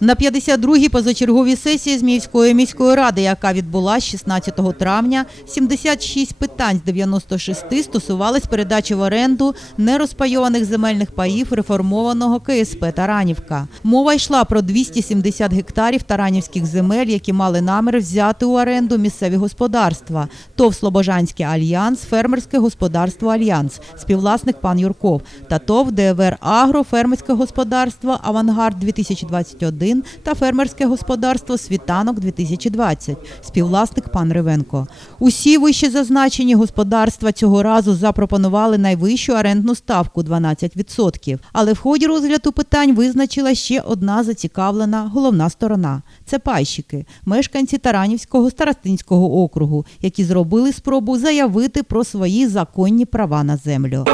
На 52-й позачерговій сесії Зміївської міської ради, яка відбулась 16 травня, 76 питань з 96 стосувались передачі в оренду нерозпайованих земельних паїв реформованого КСП Таранівка. Мова йшла про 270 гектарів таранівських земель, які мали намір взяти у оренду місцеві господарства. ТОВ Слобожанський альянс, фермерське господарство Альянс, співвласник пан Юрков та ТОВ ДВР Агро, фермерське господарство Авангард 2021 та фермерське господарство Світанок 2020, співвласник пан Ревенко. Усі вище зазначені господарства цього разу запропонували найвищу орендну ставку 12%. Але в ході розгляду питань визначила ще одна зацікавлена головна сторона це пайщики, мешканці Таранівського старостинського округу, які зробили спробу заявити про свої законні права на землю.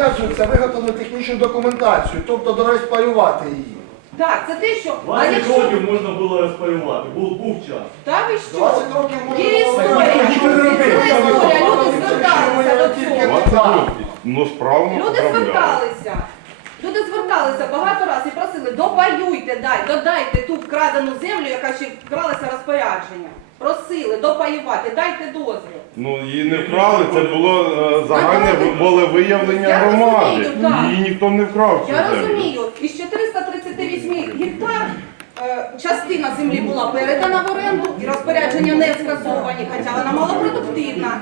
Зобов'язуються виготовити технічну документацію, тобто дорозпаювати її. Так, це те, що. А 20 якщо. років можна було розпаювати, був, був час. Та ви що? 20 років можна Є було історія. Ціла історія. Люди зверталися до цього. 20 років. Ну, справно Люди поправляли. зверталися. Люди зверталися багато разів і просили, допаюйте, дай, додайте ту вкрадену землю, яка ще вкралася розпорядження. Просили допаювати, дайте дозвіл. Ну, її не вкрали, це було е, загальне волевиявлення Я громади. розумію, так. Її ніхто не вкрав цю Я землю. розумію, із 438 гектар частина землі була передана в оренду і розпорядження не скасовані, хоча вона малопродуктивна.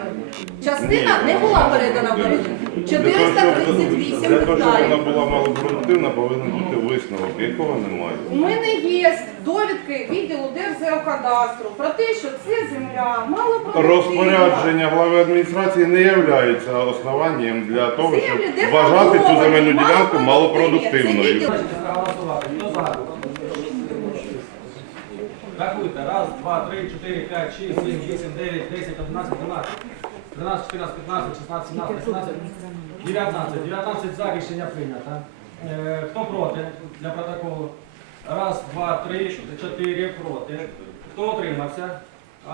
Частина не була передана в оренду. Для того, щоб- 438 Для того, щоб вона гектарів. була малопродуктивна, повинен бути висновок, якого немає. У мене є довідки відділу Держгеокадастру про те, що це земля малопродуктивна. Розпорядження глави адміністрації не є основанням для того, щоб вважати цю земельну ділянку малопродуктивною. відділ Проголосувати. Хто за? Рахуйте. Раз, два, три, чотири, п'ять, шість, сім, вісім, дев'ять, десять, одинадцять, дванадцять. 13, 14, 15, 16, 17, 18, 19. 19 за рішення прийнято. Е, хто проти для протоколу? Раз, два, три, чотири проти. Хто утримався?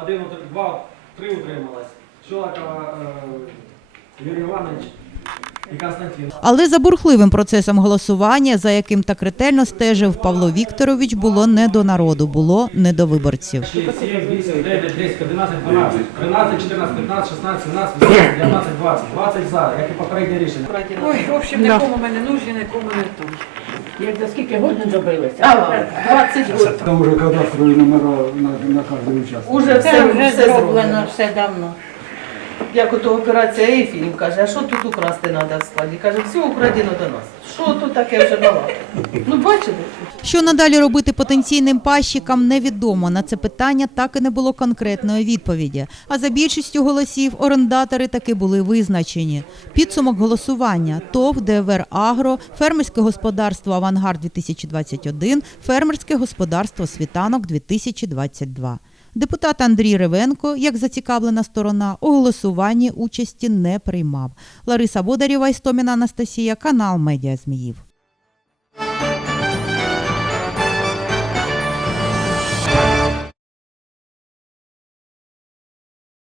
Один, два, три утрималось. Щолокова е, Юрій Іванович. Але за бурхливим процесом голосування, за яким так ретельно стежив Павло Вікторович, було не до народу, було не до виборців. 6, 7, 8, 9, 10, 11, 12, 13, 14, 15, 16, 17, 18, 19, 20. 20 за, як і попереднє рішення. Ой, в общем, нікому ми не нужні, нікому не тут. Як за скільки год не добилися? А, 20 років. Там уже кадастрові номера на, на кожен участок. Уже Це все, вже все зроблено. все давно. Як ото операція Ейфіль каже, а що тут украсти треба в складі? Каже, все украдено до нас. Що тут таке вже балакає? Ну бачите? Що надалі робити потенційним пащикам, невідомо. На це питання так і не було конкретної відповіді. А за більшістю голосів орендатори таки були визначені. Підсумок голосування: ТОВ, ДВР Агро, фермерське господарство Авангард 2021, фермерське господарство Світанок 2022. Депутат Андрій Ревенко, як зацікавлена сторона, у голосуванні участі не приймав. Лариса Бодарєва, Істоміна Анастасія, канал Медіа Зміїв.